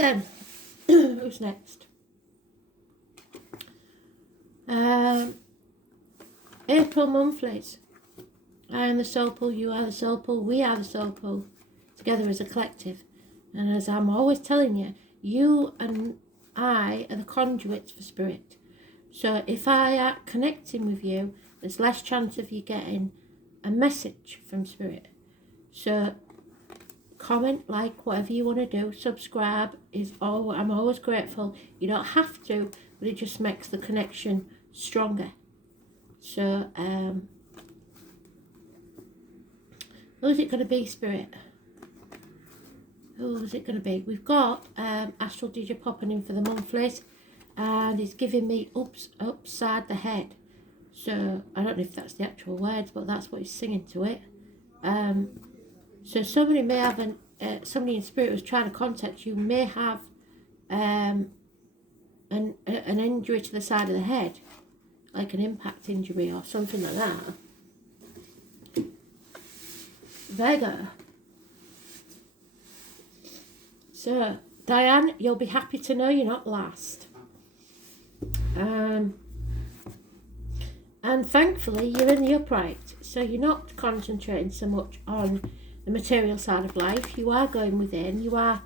then, who's next? April monthlies. I am the soul pool, you are the soul pool, we are the soul pool, together as a collective. And as I'm always telling you, you and I are the conduits for spirit. So if I am connecting with you, there's less chance of you getting a message from spirit. So comment, like, whatever you want to do. Subscribe is all. I'm always grateful. You don't have to, but it just makes the connection stronger. So who's it going to be, spirit? Who is it going to be? We've got Astral DJ popping in for the monthlies, and it's giving me upside the head. So I don't know if that's the actual words, but that's what he's singing to it. So somebody may have somebody in spirit was trying to contact you, may have an injury to the side of the head, like an impact injury or something like that. Virgo. So, Diane, you'll be happy to know you're not last. And thankfully, you're in the upright. So you're not concentrating so much on the material side of life. You are going within. You are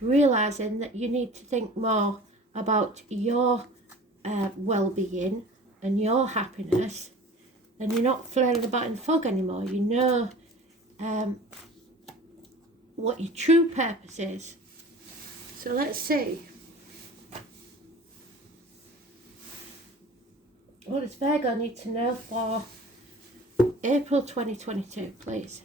realising that you need to think more about your well-being and your happiness. And you're not flailing about in fog anymore. You know what your true purpose is. So let's see. What does Virgo need to know for April 2022, please?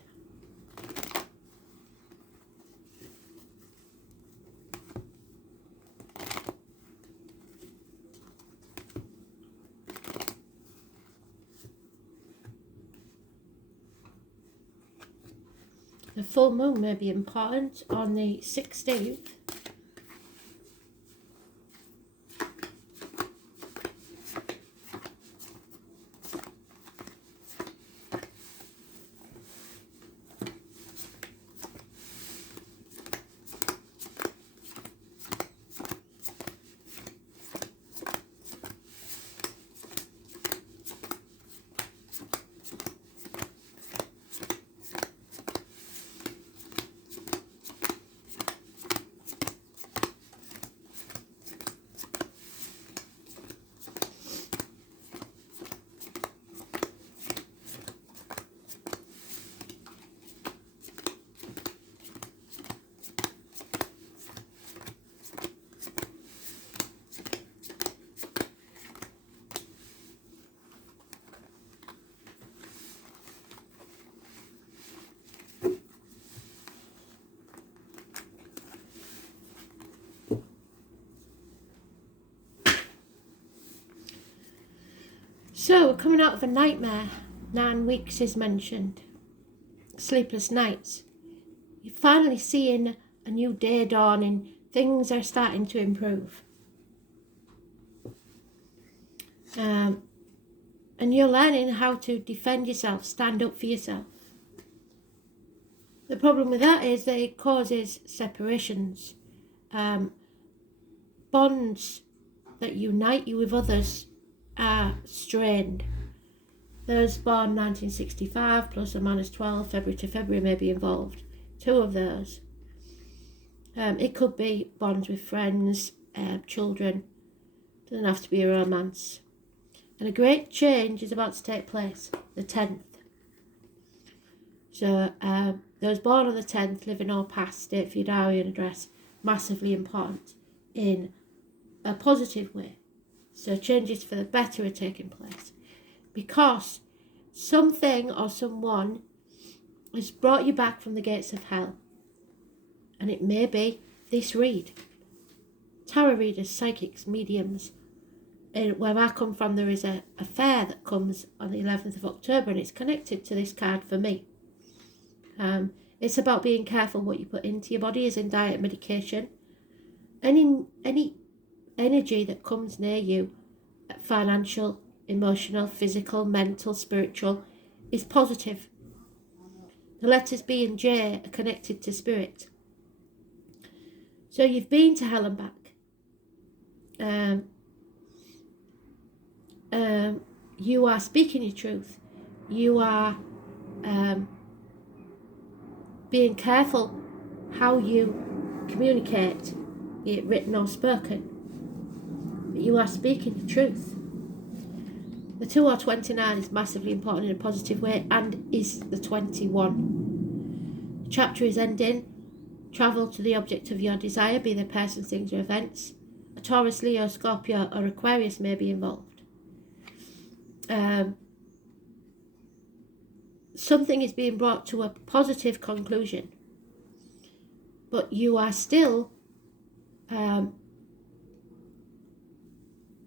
The full moon may be important on the 16th. So, we're coming out of a nightmare. 9 weeks is mentioned. Sleepless nights. You're finally seeing a new day dawning. Things are starting to improve. And you're learning how to defend yourself, stand up for yourself. The problem with that is that it causes separations. Bonds that unite you with others are strained. Those born 1965 plus or minus 12, February to February may be involved. 2 of those. It could be bonds with friends, children. Doesn't have to be a romance. And a great change is about to take place, the 10th. So those born on the 10th, living or past, date for your diary and address, massively important in a positive way. So changes for the better are taking place. Because something or someone has brought you back from the gates of hell. And it may be this read. Tarot readers, psychics, mediums. Where I come from, there is a fair that comes on the 11th of October, and it's connected to this card for me. It's about being careful what you put into your body, as in diet, medication. Any energy that comes near you, financial, emotional, physical, mental, spiritual, is positive. The letters B and J are connected to spirit. So you've been to hell and back. You are speaking your truth. You are being careful how you communicate, be it written or spoken. But you are speaking the truth. The 2 or 29 is massively important in a positive way, and is the 21. The chapter is ending. Travel to the object of your desire, be they persons, things or events. A Taurus, Leo, Scorpio or Aquarius may be involved. Something is being brought to a positive conclusion, but you are still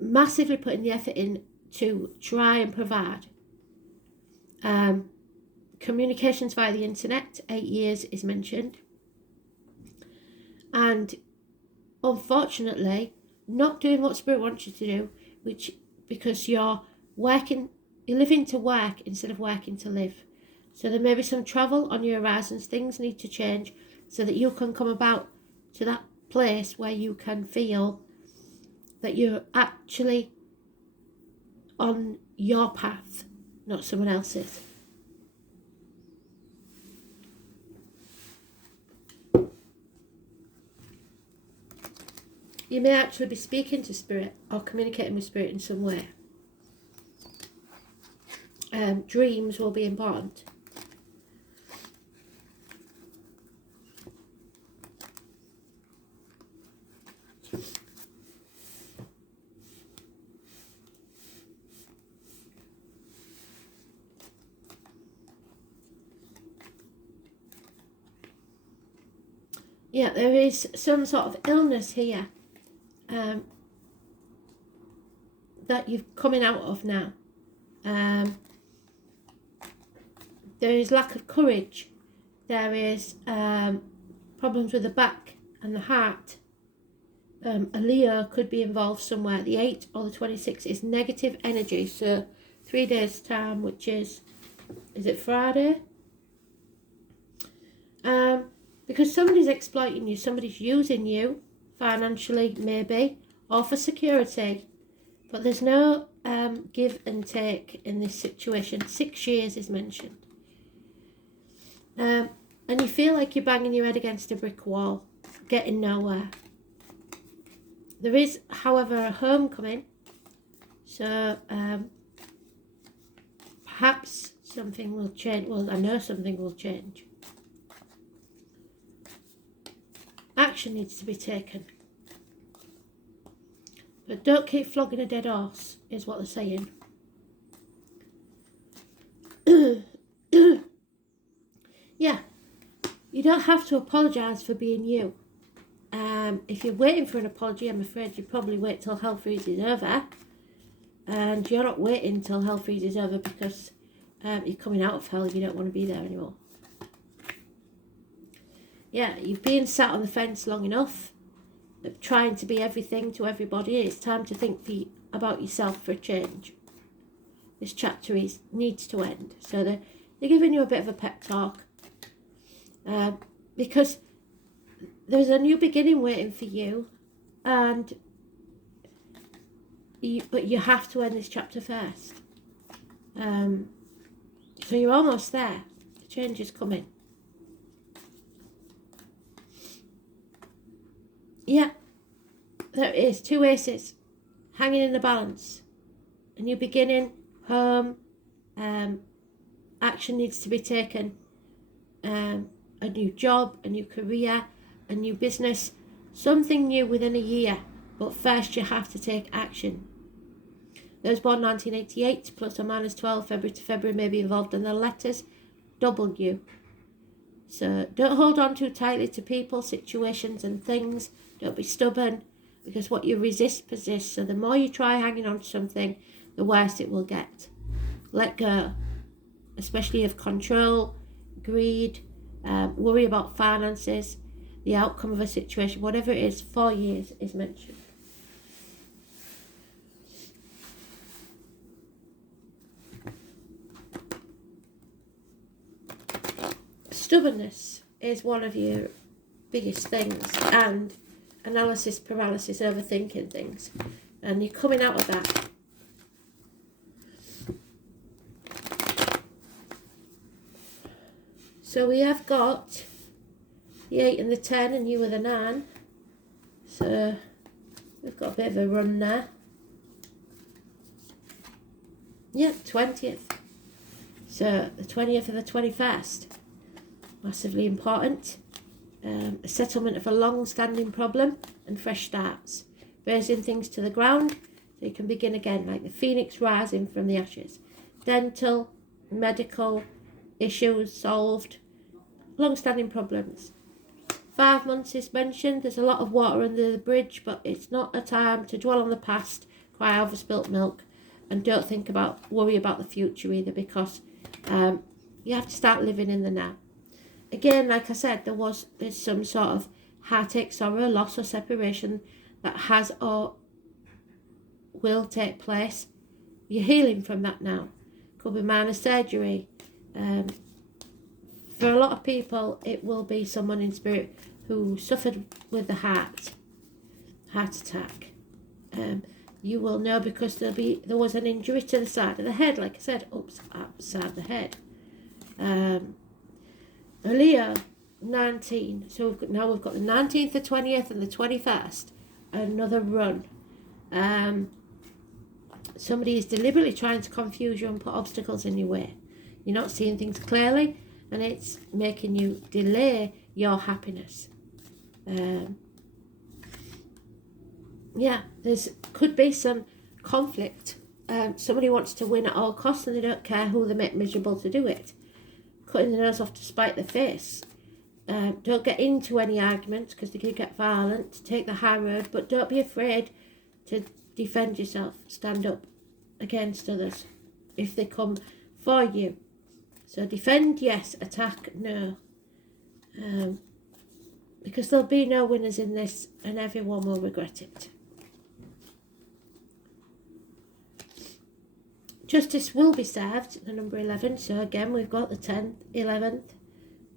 massively putting the effort in to try and provide. Communications via the internet, 8 years is mentioned. And unfortunately, not doing what Spirit wants you to do, because you're living to work instead of working to live. So there may be some travel on your horizons. Things need to change so that you can come about to that place where you can feel that you're actually on your path, not someone else's. You may actually be speaking to Spirit or communicating with Spirit in some way. Dreams will be important. Yeah, there is some sort of illness here that you're coming out of now. There is lack of courage. There is problems with the back and the heart. A Leo could be involved somewhere. The 8 or the 26 is negative energy. So 3 days time, which is it Friday? Because somebody's exploiting you. Somebody's using you financially, maybe, or for security. But there's no give and take in this situation. 6 years is mentioned. And you feel like you're banging your head against a brick wall, getting nowhere. There is, however, a homecoming. So perhaps something will change. Well, I know something will change. Action needs to be taken. But don't keep flogging a dead horse, is what they're saying. Yeah, you don't have to apologise for being you. If you're waiting for an apology, I'm afraid you probably wait till hell freezes over. And you're not waiting till hell freezes over because you're coming out of hell, you don't want to be there anymore. Yeah, you've been sat on the fence long enough, trying to be everything to everybody. It's time to think about yourself for a change. This chapter needs to end. So they're giving you a bit of a pep talk. Because there's a new beginning waiting for you, but you have to end this chapter first. So you're almost there. The change is coming. Yeah, there it is. 2 aces hanging in the balance. A new beginning, home, action needs to be taken, a new job, a new career, a new business, something new within a year. But first you have to take action. Those born 1988 plus or minus 12 February to February may be involved in the letters W. So don't hold on too tightly to people, situations and things. Don't be stubborn, because what you resist persists. So the more you try hanging on to something, the worse it will get. Let go, especially of control, greed, worry about finances, the outcome of a situation, whatever it is. 4 years is mentioned. Stubbornness is one of your biggest things, and analysis paralysis, overthinking things. And you're coming out of that. So we have got the 8 and the 10, and you were the 9. So we've got a bit of a run there. Yeah, 20th. So the 20th and the 21st. Massively important. A settlement of a long-standing problem and fresh starts. Raising things to the ground so you can begin again, like the phoenix rising from the ashes. Dental, medical issues solved. Long-standing problems. 5 months is mentioned. There's a lot of water under the bridge, but it's not a time to dwell on the past, cry over spilt milk, and don't worry about the future either, because you have to start living in the now. Again, like I said, there's some sort of heartache, sorrow, loss or separation that has or will take place. You're healing from that now. Could be minor surgery. For a lot of people, it will be someone in spirit who suffered with the heart attack. You will know because there was an injury to the side of the head, like I said, upside the head. Leo, 19. So we've got the 19th, the 20th, and the 21st. Another run. Somebody is deliberately trying to confuse you and put obstacles in your way. You're not seeing things clearly, and it's making you delay your happiness. There's could be some conflict. Somebody wants to win at all costs, and they don't care who they make miserable to do it. Cutting the nose off to spite the face. Don't get into any arguments because they could get violent. Take the high road, but don't be afraid to defend yourself. Stand up against others if they come for you. So defend, yes. Attack, no. Because there'll be no winners in this, and everyone will regret it. Justice will be served, the number 11. So again, we've got the 10th, 11th.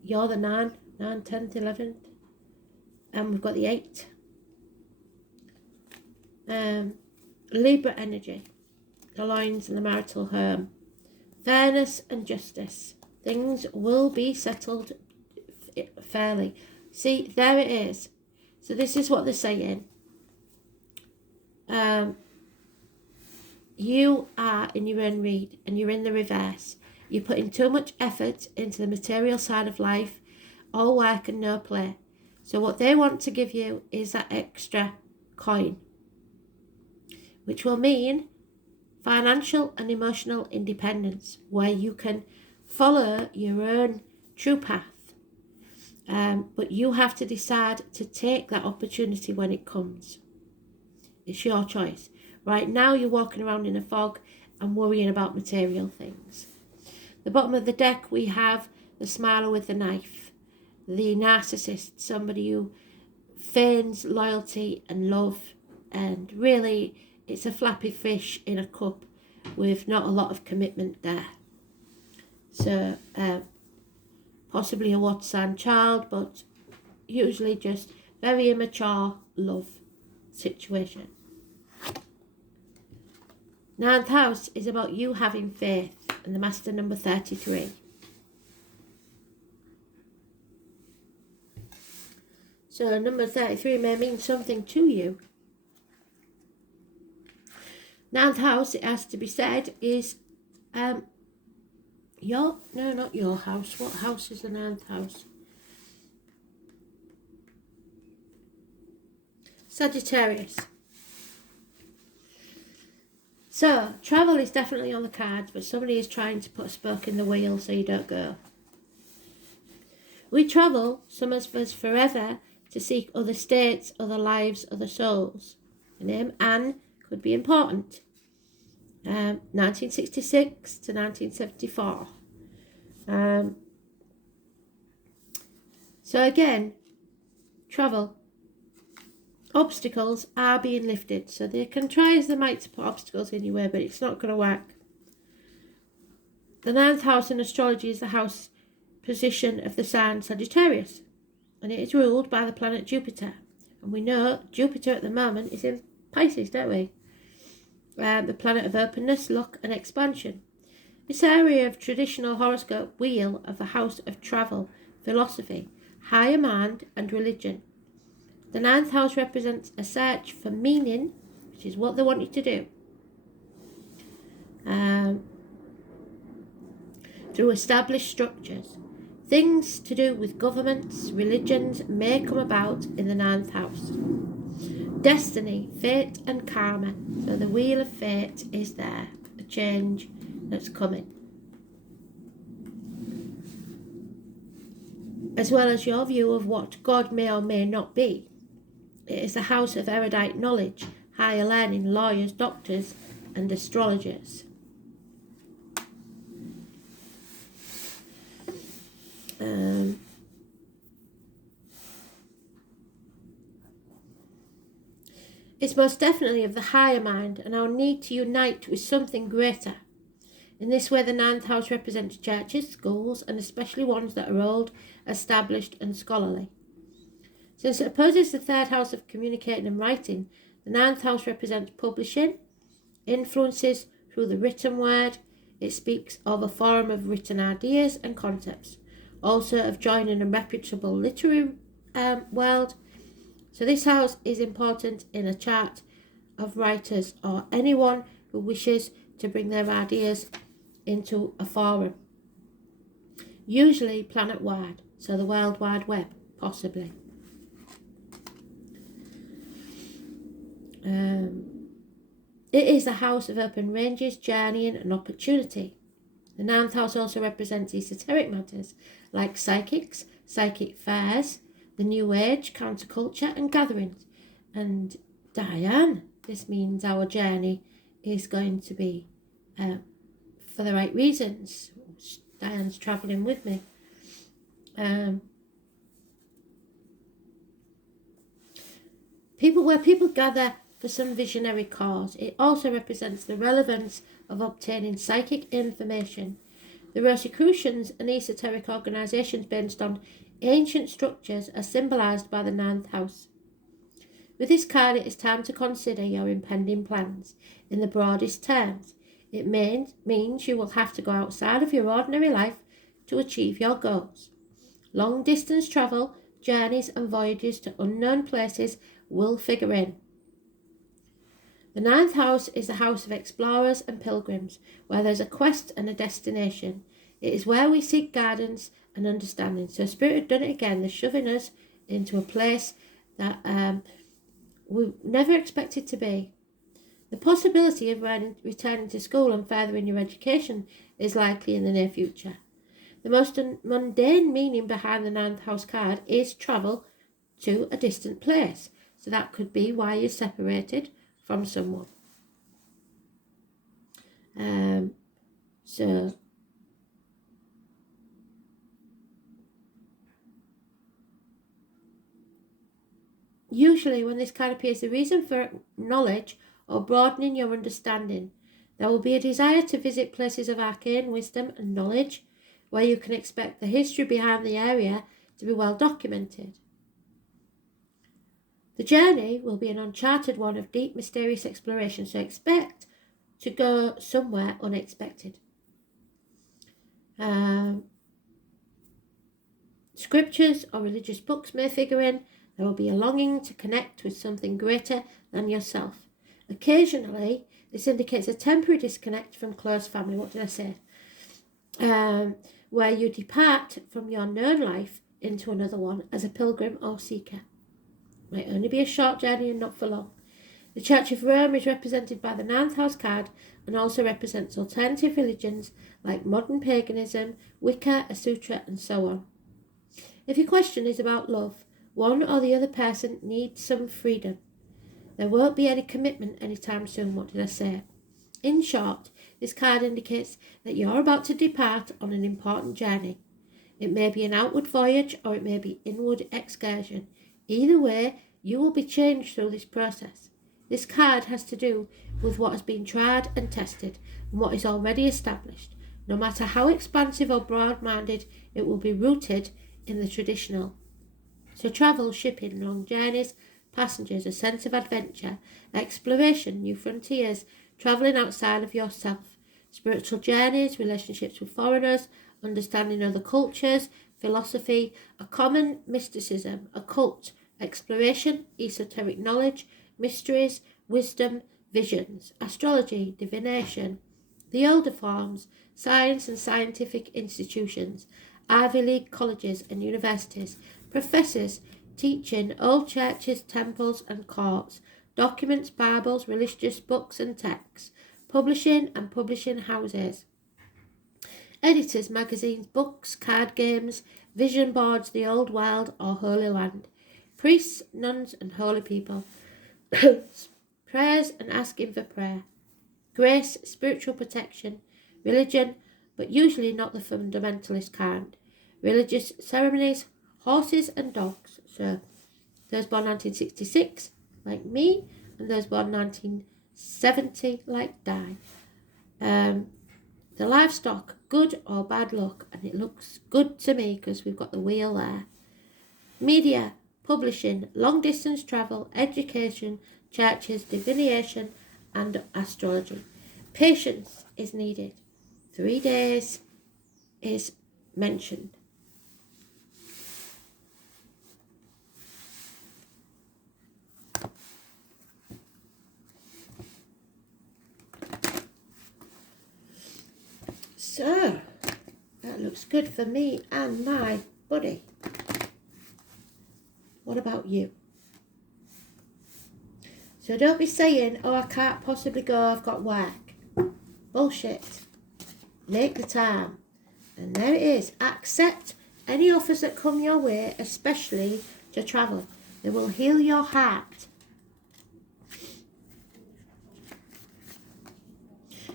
You're the 9, 10th, 11th. And we've got the 8. Libra energy. The lines in the marital home. Fairness and justice. Things will be settled fairly. See, there it is. So this is what they're saying. You are in your own read, and you're in the reverse. You're putting too much effort into the material side of life, all work and no play. So what they want to give you is that extra coin, which will mean financial and emotional independence, where you can follow your own true path. But you have to decide to take that opportunity when it comes. It's your choice. Right now you're walking around in a fog and worrying about material things. The bottom of the deck we have the smiler with the knife. The narcissist, somebody who feigns loyalty and love, and really it's a flappy fish in a cup with not a lot of commitment there. So possibly a water sign child, but usually just very immature love situation. 9th house is about you having faith, and the master number 33. So number 33 may mean something to you. 9th house, it has to be said, is not your house. What house is the 9th house? Sagittarius. So, travel is definitely on the cards, but somebody is trying to put a spoke in the wheel so you don't go. We travel, some of us forever, to seek other states, other lives, other souls. The name Anne could be important. 1966 to 1974. So again, travel. Obstacles are being lifted, so they can try as they might to put obstacles in your way, but it's not going to work. The 9th house in astrology is the house position of the sign Sagittarius, and it is ruled by the planet Jupiter, And we know Jupiter at the moment is in Pisces, don't we? The planet of openness, luck and expansion. This area of traditional horoscope wheel of the house of travel, philosophy, higher mind and religion. The ninth house represents a search for meaning, which is what they want you to do, through established structures. Things to do with governments, religions may come about in the ninth house. Destiny, fate and karma. So the wheel of fate is there, a change that's coming. As well as your view of what God may or may not be. It is the house of erudite knowledge, higher learning, lawyers, doctors and astrologers. It's most definitely of the higher mind and our need to unite with something greater. In this way, the ninth house represents churches, schools, and especially ones that are old, established, and scholarly. Since it opposes the third house of communicating and writing, the ninth house represents publishing, influences through the written word. It speaks of a forum of written ideas and concepts, also of joining a reputable literary world. So this house is important in a chart of writers or anyone who wishes to bring their ideas into a forum. Usually planet-wide, so the World Wide Web, possibly. It is a house of open ranges, journeying and opportunity. The ninth house also represents esoteric matters like psychics, psychic fairs, the new age, counterculture and gatherings. And Diane, this means our journey is going to be for the right reasons. Diane's travelling with me. People gather for some visionary cause. It also represents the relevance of obtaining psychic information. The Rosicrucians and esoteric organisations based on ancient structures are symbolised by the ninth house. With this card, it is time to consider your impending plans in the broadest terms. It means you will have to go outside of your ordinary life to achieve your goals. Long distance travel, journeys and voyages to unknown places will figure in. The ninth house is the house of explorers and pilgrims, where there's a quest and a destination. It is where we seek guidance and understanding. So Spirit have done it again. They're shoving us into a place that we never expected to be. The possibility of returning to school and furthering your education is likely in the near future. The most mundane meaning behind the ninth house card is travel to a distant place. So that could be why you're separated from someone. So usually when this card appears, the reason for knowledge or broadening your understanding, there will be a desire to visit places of arcane wisdom and knowledge where you can expect the history behind the area to be well documented. The journey will be an uncharted one of deep, mysterious exploration, so expect to go somewhere unexpected. Scriptures or religious books may figure in. There will be a longing to connect with something greater than yourself. Occasionally, this indicates a temporary disconnect from close family. What did I say? Where you depart from your known life into another one as a pilgrim or seeker. Might only be a short journey and not for long. The Church of Rome is represented by the ninth house card and also represents alternative religions like modern paganism, Wicca, Asutra and so on. If your question is about love, one or the other person needs some freedom. There won't be any commitment anytime soon. What did I say? In short, this card indicates that you're about to depart on an important journey. It may be an outward voyage or it may be inward excursion. Either way, you will be changed through this process. This card has to do with what has been tried and tested and what is already established. No matter how expansive or broad-minded, it will be rooted in the traditional. So travel, shipping, long journeys, passengers, a sense of adventure, exploration, new frontiers, travelling outside of yourself, spiritual journeys, relationships with foreigners, understanding other cultures, philosophy, a common mysticism, occult, exploration, esoteric knowledge, mysteries, wisdom, visions, astrology, divination, the older forms, science and scientific institutions, Ivy League colleges and universities, professors teaching, old churches, temples and courts, documents, Bibles, religious books and texts, publishing and publishing houses, editors, magazines, books, card games, vision boards, the old world or holy land, priests, nuns and holy people, prayers and asking for prayer, grace, spiritual protection, religion, but usually not the fundamentalist kind, religious ceremonies, horses and dogs. So those born 1966, like me, and those born 1970, like Di. The livestock, good or bad luck, and it looks good to me because we've got the wheel there. Media, publishing, long distance travel, education, churches, divination, and astrology. Patience is needed. 3 days is mentioned. So, that looks good for me and my buddy. What about you? So don't be saying, oh, I can't possibly go, I've got work. Bullshit. Make the time. And there it is. Accept any offers that come your way, especially to travel. They will heal your heart.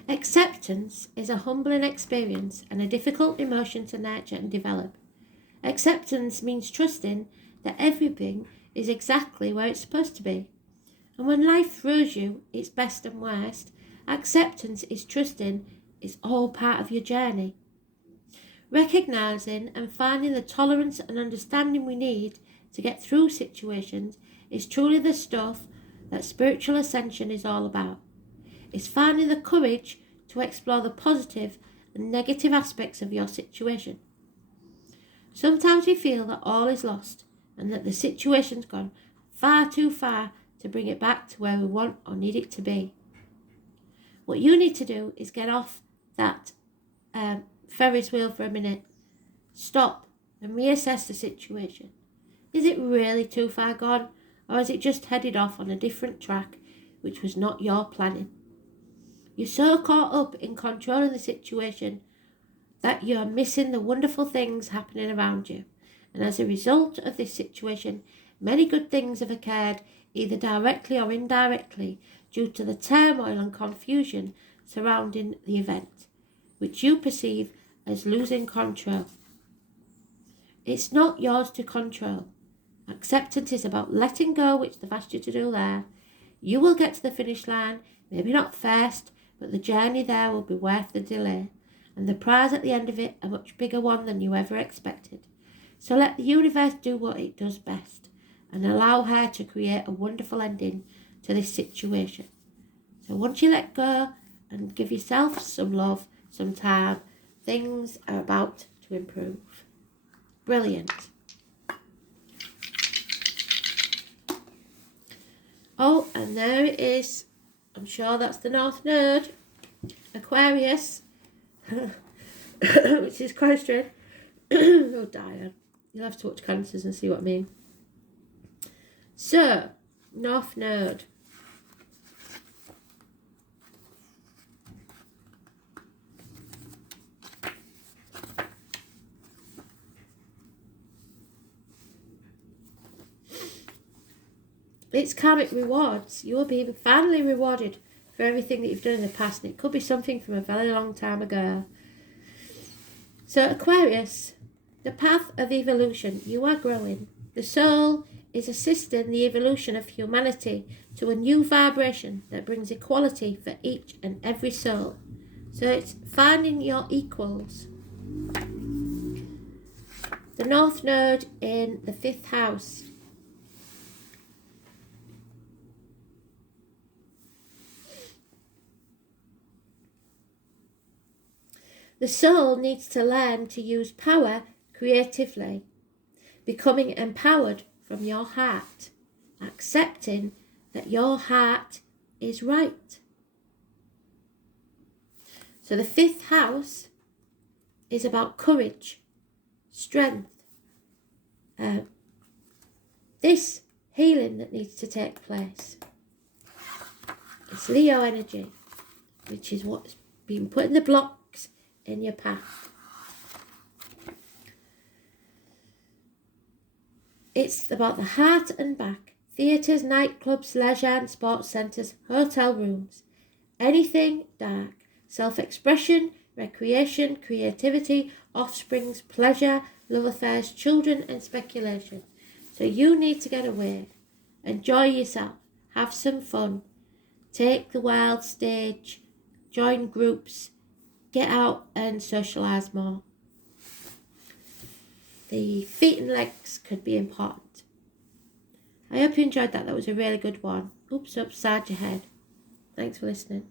Acceptance is a humbling experience and a difficult emotion to nurture and develop. Acceptance means trusting that everything is exactly where it's supposed to be. And when life throws you its best and worst, acceptance is trusting it's all part of your journey. Recognising and finding the tolerance and understanding we need to get through situations is truly the stuff that spiritual ascension is all about. It's finding the courage to explore the positive and negative aspects of your situation. Sometimes we feel that all is lost and that the situation's gone far too far to bring it back to where we want or need it to be. What you need to do is get off that Ferris wheel for a minute. Stop and reassess the situation. Is it really too far gone, or is it just headed off on a different track which was not your planning? You're so caught up in controlling the situation that you're missing the wonderful things happening around you. And as a result of this situation, many good things have occurred, either directly or indirectly, due to the turmoil and confusion surrounding the event, which you perceive as losing control. It's not yours to control. Acceptance is about letting go, which they've asked you to do there. You will get to the finish line, maybe not first, but the journey there will be worth the delay, and the prize at the end of it a much bigger one than you ever expected. So let the universe do what it does best, and allow her to create a wonderful ending to this situation. So once you let go and give yourself some love, some time, things are about to improve. Brilliant. Oh, and there it is. I'm sure that's the North Node, Aquarius, which is quite strange. Oh, Diane, you'll have to watch Cancers and see what I mean. So, North Node. It's karmic rewards. You will be finally rewarded for everything that you've done in the past, and it could be something from a very long time ago. So Aquarius, the path of evolution. You are growing. The soul is assisting the evolution of humanity to a new vibration that brings equality for each and every soul. So it's finding your equals. The North Node in the 5th house. The soul needs to learn to use power creatively, becoming empowered from your heart, accepting that your heart is right. So the 5th house is about courage, strength, this healing that needs to take place. It's Leo energy, which is what's been putting the blocks in your path. It's about the heart and back. Theatres, nightclubs, leisure and sports centres, hotel rooms. Anything dark. Self-expression, recreation, creativity, offsprings, pleasure, love affairs, children and speculation. So you need to get away. Enjoy yourself. Have some fun. Take the wild stage. Join groups. Get out and socialise more. The feet and legs could be important. I hope you enjoyed that. That was a really good one. Oops, upside your head. Thanks for listening.